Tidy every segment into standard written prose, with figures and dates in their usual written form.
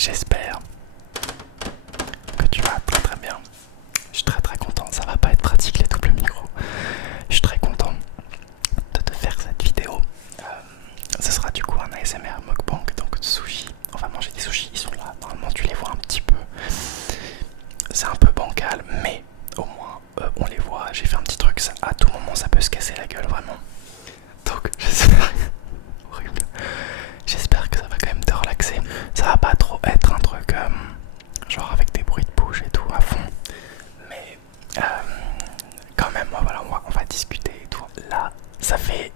J'espère que tu vas très très bien. Je suis très très content, ça va pas être pratique les doubles micros. Je suis très content de te faire cette vidéo. Ce sera du coup un ASMR mukbang, donc sushi. On va manger des sushis, ils sont là. Normalement tu les vois un petit peu. C'est un peu bancal, mais au moins on les voit. J'ai fait un petit truc, ça, à tout moment ça peut se casser la gueule vraiment. Donc j'espère... horrible. J'espère que ça va quand même te relaxer. Ça va pas trop être un truc genre avec des bruits de bouche et tout à fond. Mais quand même, voilà, on va discuter et tout. Là, ça fait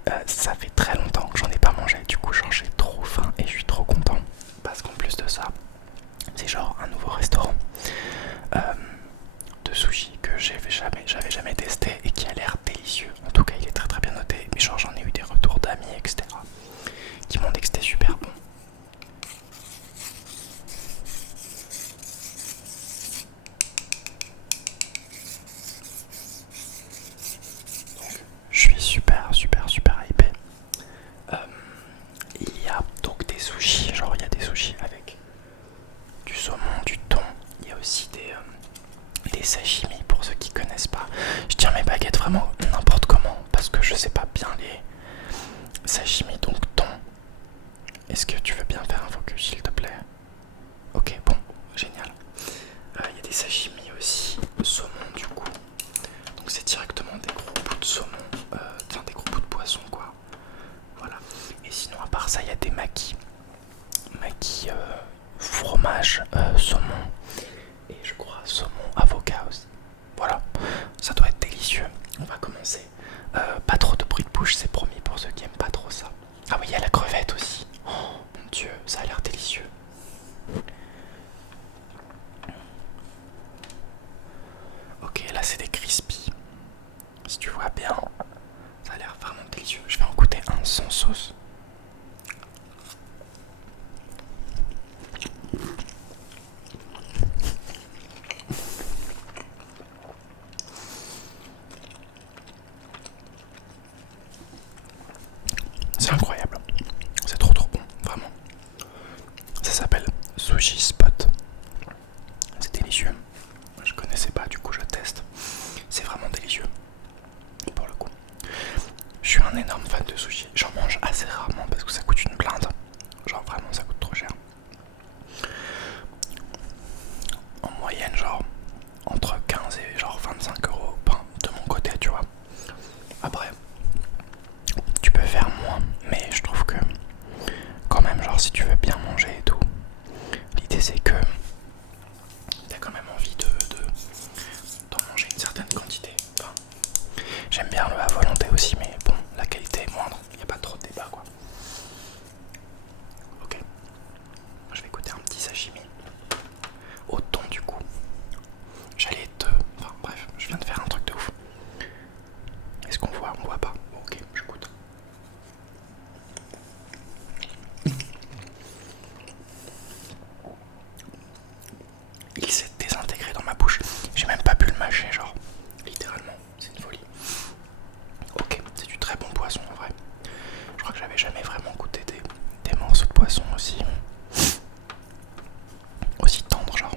très longtemps que j'en ai pas mangé. Du coup, j'ai trop faim et je suis trop content. Parce qu'en plus de ça, c'est genre un nouveau restaurant de sushi que j'avais jamais testé et qui a l'air délicieux. En tout cas, il est très très bien noté. Mais genre, j'en ai eu des retours d'amis, etc. qui m'ont dit que c'était super bon. Donc, je suis super hypé. Il y a donc des sushis, genre il y a des sushis avec du saumon, du thon. Il y a aussi des sashimi pour ceux qui connaissent pas. Je tiens mes baguettes vraiment n'importe comment parce que je sais pas bien les sashimi, donc thon. Est-ce que tu veux bien faire un focus s'il te plaît? Ok, bon, génial. Il y a des sashimi aussi, saumon du coup. Donc c'est directement des gros bouts de saumon, enfin des gros bouts de poisson quoi. Voilà. Et sinon à part ça il y a des makis. Makis fromage, saumon et je crois saumon avocat aussi. Voilà, ça doit être délicieux. On va commencer. Pas trop de bruit de bouche, c'est promis pour ceux qui aiment pas trop ça. Ah oui, il y a la crevette aussi. Oh mon dieu, ça a l'air délicieux. Ok, là c'est des crispy. Si tu vois bien, ça a l'air vraiment délicieux. Je vais en goûter un sans sauce. C'est incroyable. C'est trop bon, vraiment. Ça s'appelle Sushi Spot. C'est délicieux. Je connaissais pas, du coup je teste. C'est vraiment délicieux. Pour le coup. Je suis un énorme fan de sushi. J'en mange assez rarement parce que ça coûte une blinde. Genre vraiment ça coûte trop cher. En moyenne genre entre 15 et genre 25 euros de mon côté tu vois. Après tu peux faire moins mais je trouve que quand même genre si tu veux bien manger et tout, l'idée c'est que t'as quand même envie d'en manger une certaine quantité. Enfin, j'aime bien le à volonté aussi mais bon la qualité est moindre, il n'y a pas trop de débat quoi. Ok, je vais goûter un petit sashimi au thon du coup. J'allais te... Enfin bref, je viens de faire un truc de ouf. Est-ce qu'on voit? On voit pas. Ok, je goûte. Il s'est désintégré dans ma bouche. J'ai même pas pu le mâcher, genre. Littéralement, c'est une folie. Ok, c'est du très bon poisson en vrai. Je crois que j'avais jamais vraiment goûté des morceaux de poisson aussi. Aussi tendres, genre.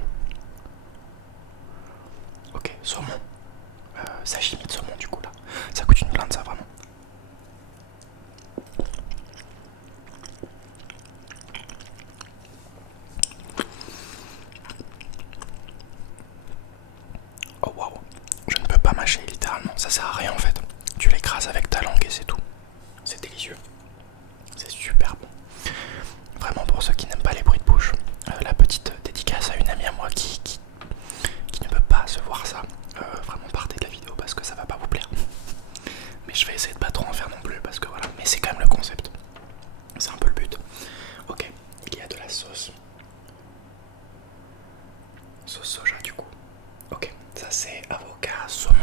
Ok, saumon. Sashimi de saumon du coup là. Ça coûte une blinde ça vraiment. Oh waouh, je ne peux pas mâcher littéralement, ça sert à rien en fait. Tu l'écrases avec ta langue et c'est tout. C'est délicieux. C'est super bon. Vraiment pour ceux qui n'aiment pas les bruits de bouche, la petite dédicace à une amie à moi qui ne peut pas se voir ça. Vraiment partez de la vidéo parce que ça va pas vous plaire. Mais je vais essayer de pas trop en faire non plus parce que voilà. Mais c'est quand même le concept. C'est un peu le but. Ok, il y a de la sauce. Sauce soja du coup. Ok, ça c'est avocat, saumon.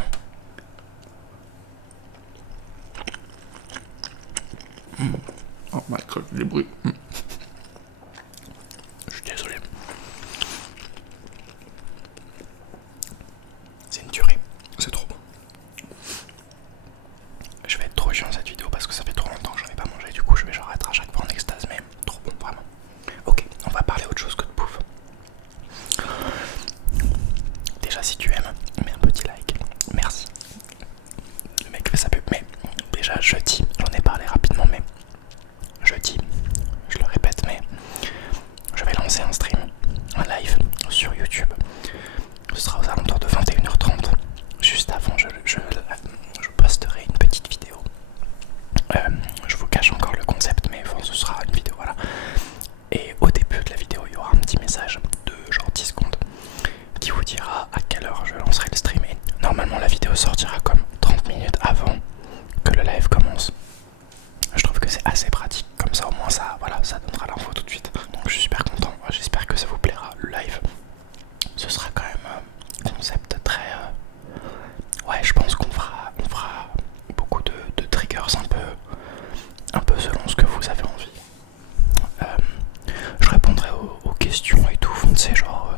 Oh my god, les bruits. Je suis désolé. C'est une tuerie. C'est trop bon. Je vais être trop chiant cette vidéo parce que ça fait trop longtemps que j'en ai pas mangé. Du coup, je vais genre être à chaque fois en extase, mais trop bon, vraiment. Ok, on va parler autre chose que de bouffe. ça donnera l'info tout de suite. Donc je suis super content, j'espère que ça vous plaira. Le live, ce sera quand même un concept très... Ouais, je pense qu'on fera beaucoup de triggers un peu selon ce que vous avez envie. Je répondrai aux questions et tout, tu sais, genre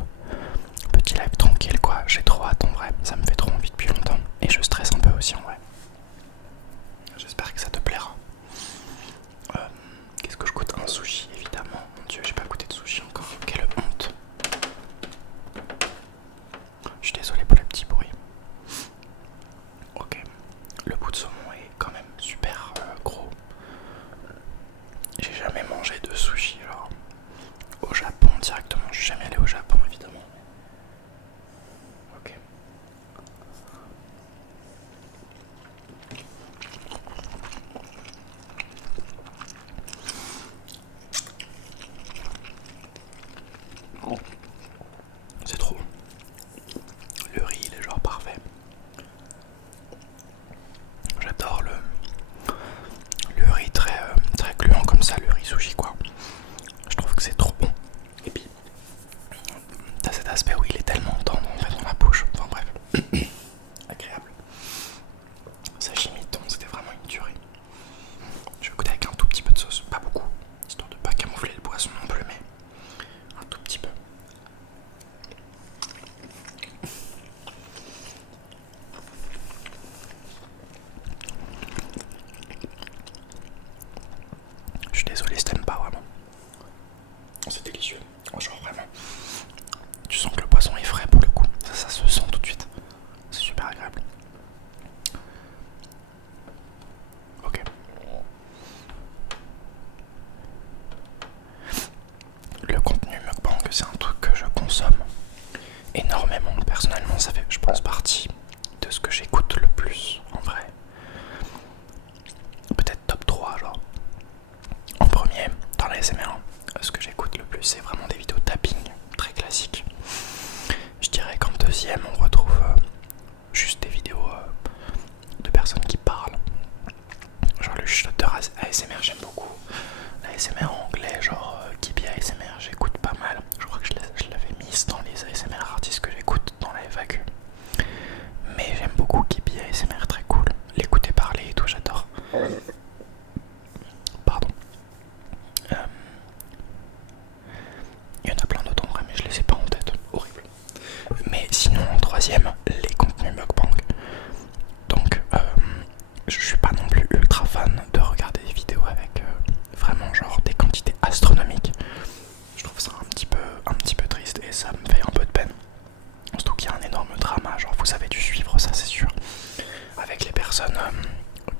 petit live tranquille quoi. J'ai trop hâte en vrai, ça me fait trop envie depuis longtemps et je stresse un peu aussi en vrai. J'espère que ça te plaira. Qu'est-ce que je goûte? Un sushi évidemment. Mon dieu, j'ai pas goûté de sushi encore. Quelle honte. Je suis désolé pour les petits bruits. Ok, le bout de saumon est quand même super gros. J'ai jamais mangé de sushi alors. Au Japon directement, je suis jamais allé au Japon évidemment. Ok. C'est trop. Le riz il est genre parfait. J'adore le riz très gluant comme ça, le riz sushi quoi. Je trouve que c'est trop bon. Et puis t'as cet aspect où il est tellement tendre en fait dans la bouche. Enfin bref, agréable. Sashimi thon, c'était vraiment une tuerie. Je vais goûter avec un tout petit peu de sauce, pas beaucoup, histoire de pas camoufler le poisson non plus, mais un tout petit peu. Je suis désolé si t'aimes pas vraiment. C'est délicieux, genre vraiment. Tu sens que le poisson est frais pour le coup, ça se sent tout de suite. C'est super agréable. Ok. Le contenu mukbang, c'est un truc que je consomme énormément. Personnellement, ça fait, je pense, partie de ce que j'écoute le plus en vrai. Peut-être top 3 genre. En premier, dans la SMR, ce que j'écoute le plus, c'est vraiment des vidéos tapping, très classiques. Je dirais qu'en deuxième, on retrouve juste des vidéos de personnes qui parlent. Genre le chuchoteur ASMR, j'aime beaucoup. La ASMR anglais, genre Gibi ASMR, j'écoute pas mal. Je crois que je l'avais mise dans les ASMR artistes que j'écoute dans la FAQ. Mais j'aime beaucoup Gibi ASMR, très cool. L'écouter parler et tout, j'adore. Pardon. Il y en a plein d'autres en vrai, mais je les ai pas en tête. Horrible. Mais sinon, en troisième, les contenus mukbang. Donc, je suis pas non plus ultra fan de regarder des vidéos avec vraiment genre des quantités astronomiques. Je trouve ça un petit peu triste et ça me fait un peu de peine. Surtout qu'il y a un énorme drama, genre vous avez dû suivre ça c'est sûr. Avec les personnes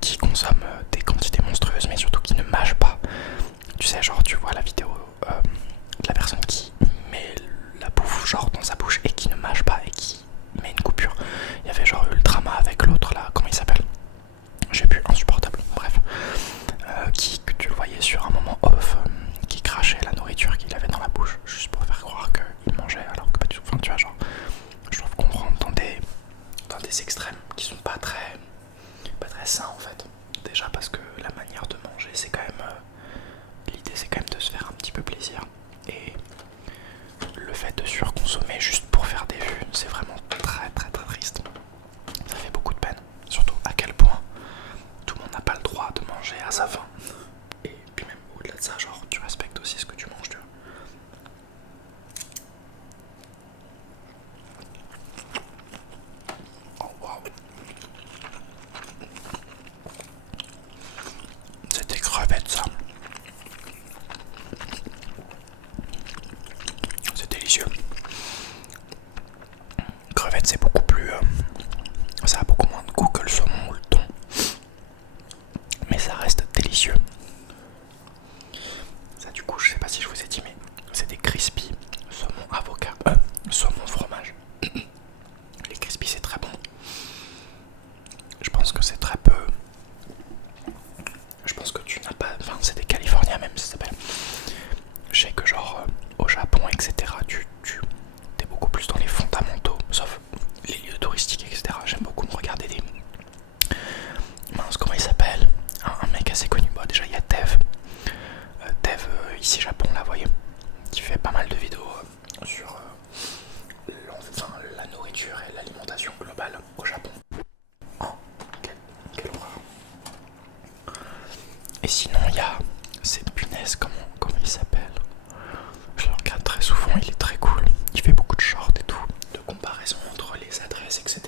qui consomment des quantités monstrueuses mais surtout qui ne mâchent pas. Tu sais genre tu vois la vidéo de la personne qui met la bouffe genre dans sa bouche et qui ne mâche pas et qui met une coupure. Il y avait genre eu le drama avec l'autre là, comment il s'appelle? J'ai plus, insupportable, bref. Que tu le voyais sur un moment off, qui crachait la nourriture qu'il avait dans la bouche, juste pour faire croire qu'il mangeait alors que pas du tout. Enfin tu vois genre, je trouve qu'on rentre dans des extrêmes qui sont pas très sains en fait. Déjà parce que la manière de manger c'est quand même, l'idée c'est quand même de se faire un petit peu plaisir. Et le fait de surconsommer juste pour faire des vues, c'est vraiment très triste. Ça fait beaucoup de peine, surtout à quel point tout le monde n'a pas le droit de manger à sa faim. Et puis même au-delà de ça, genre tu respectes aussi ce que tu manges, tu vois. Oh waouh. C'était crevette ça. ici Japon là, vous voyez, qui fait pas mal de vidéos sur la nourriture et l'alimentation globale au Japon. Oh, quelle horreur. Et sinon il y a ces punaises, comment il s'appelle? Je le regarde très souvent, il est très cool. Il fait beaucoup de shorts et tout, de comparaison entre les adresses, etc.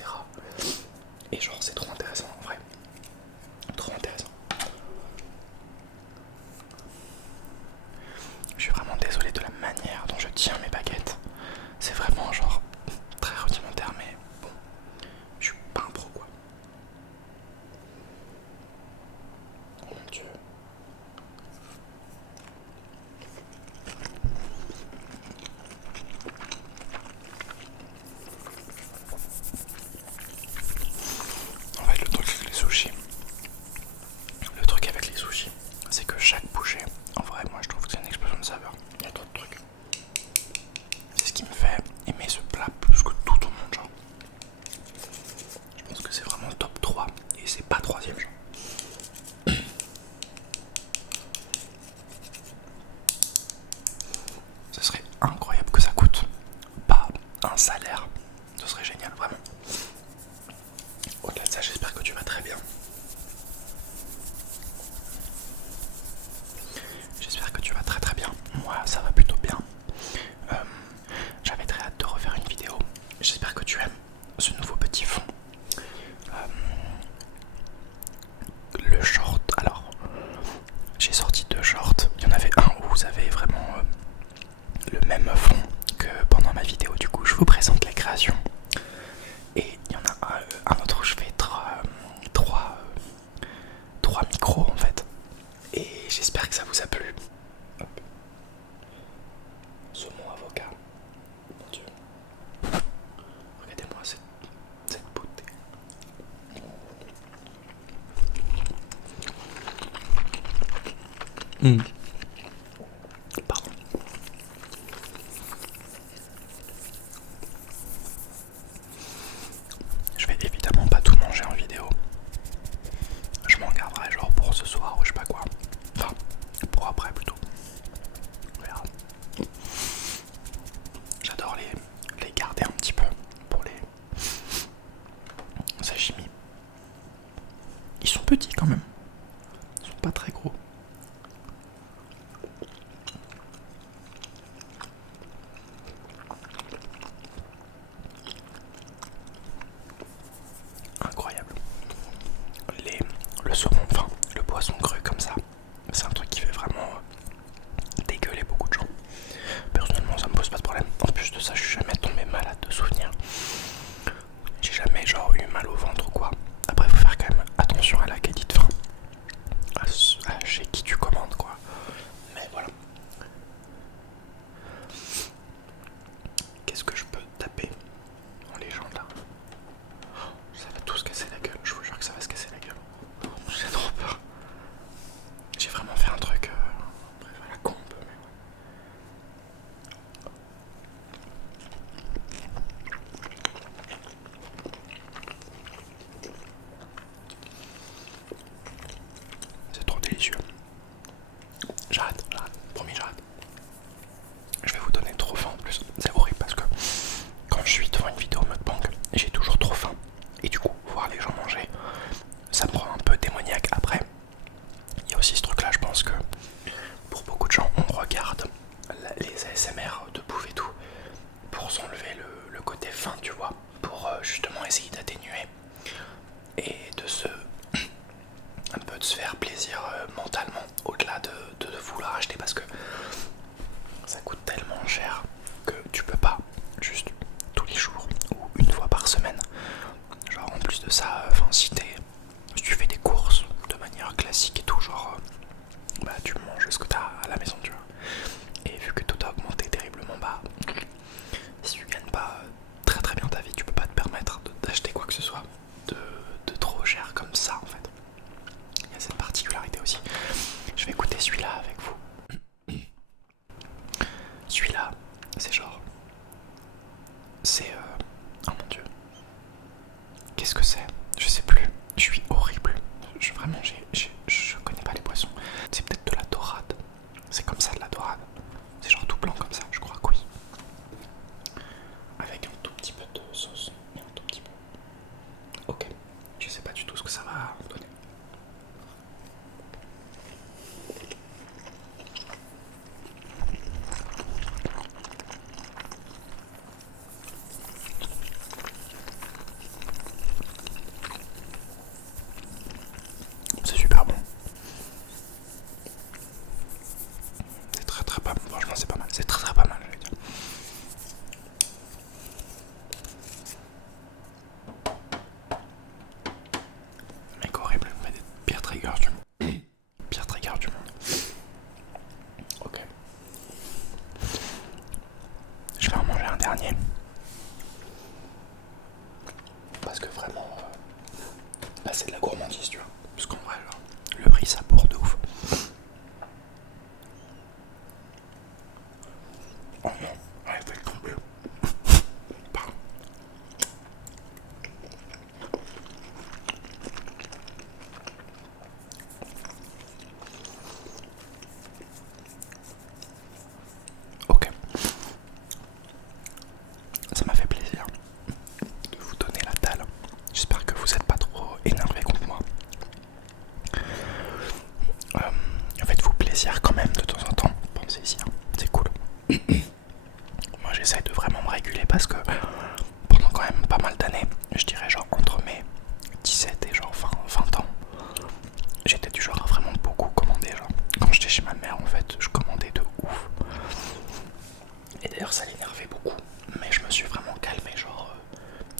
Et genre c'est trop intéressant en vrai. Trop intéressant. Je suis vraiment désolé de la manière dont je tiens mes baguettes. C'est vraiment genre très rudimentaire, mais bon, je suis pas un pro quoi. Oh mon dieu. En fait, le truc avec les sushis, c'est que chaque bouchée, en vrai, moi je trouve que c'est une explosion de saveur. Il y a trop de trucs. C'est ce qui me fait aimer ce plat plus que tout au monde, genre. Je pense que c'est vraiment top 3 et c'est pas troisième, genre. Ce serait incroyable que ça coûte pas un salaire. Ce serait génial, vraiment. Au-delà de ça, j'espère que tu vas très bien. J'espère que tu vas très très bien. Moi, ça va plutôt bien. J'avais très hâte de refaire une vidéo. J'espère que tu aimes ce nouveau petit fond. Le short, alors j'ai sorti 2 shorts. Il y en avait un où vous avez vraiment le même fond que pendant ma vidéo. Du coup, je vous présente les créations. Et il y en a un autre où je fais 3 micros en fait. Et j'espère que ça vous a plu. Hop. Saumon avocat. Mon dieu. Regardez-moi cette beauté. Pardon. Je vais évidemment pas tout manger en vidéo. Je m'en garderai genre pour ce soir ou je sais pas quoi. Enfin, pour après plutôt. On verra. J'adore les garder un petit peu pour les sashimi. Ils sont petits quand même. Ils sont pas très gros. Incroyable. Le saumon, enfin le poisson cru comme ça, c'est un truc qui fait vraiment dégueuler beaucoup de gens. Personnellement ça me pose pas de problème. En plus de ça, je suis jamais tombé malade de souvenir. J'ai jamais genre eu mal au ventre ou quoi. Après faut faire quand même attention à la qualité, enfin à chez qui tu commandes quoi. Mais voilà. Qu'est-ce que je peux taper en légende là? Ça va tout se casser la gueule, je vous jure que ça va se casser la gueule. J'ai trop peur. J'ai vraiment fait un truc bref à la con un peu, mais ouais. C'est trop délicieux. J'arrête, promis j'arrête. Je vais vous donner trop faim en plus, c'est horrible parce que Oh non, ouais, fais tomber. Pardon. Ok. Ça m'a fait plaisir de vous donner la dalle. J'espère que vous n'êtes pas trop énervé contre moi. Faites-vous plaisir quand même de temps en temps. Pensez-y, hein. C'est cool. Moi j'essaie de vraiment me réguler parce que pendant quand même pas mal d'années, je dirais genre entre mes 17 et genre 20 ans, j'étais du genre à vraiment beaucoup commander. Genre quand j'étais chez ma mère en fait, je commandais de ouf. Et d'ailleurs ça l'énervait beaucoup. Mais je me suis vraiment calmé genre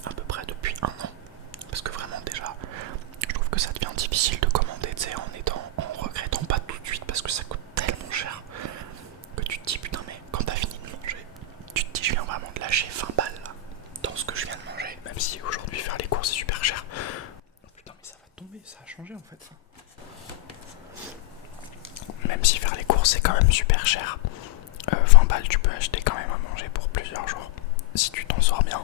à peu près depuis un an. Parce que vraiment déjà, je trouve que ça devient difficile de commander, tu sais, en regrettant pas tout de suite parce que ça coûte tellement cher que tu te dis putain mais quand t'as fini de manger, tu te dis je viens vraiment de lâcher 20 balles là, dans ce que je viens de manger, même si aujourd'hui faire les courses c'est super cher. Oh, putain mais ça va tomber, ça a changé en fait ça. Même si faire les courses c'est quand même super cher, 20 balles tu peux acheter quand même à manger pour plusieurs jours, si tu t'en sors bien.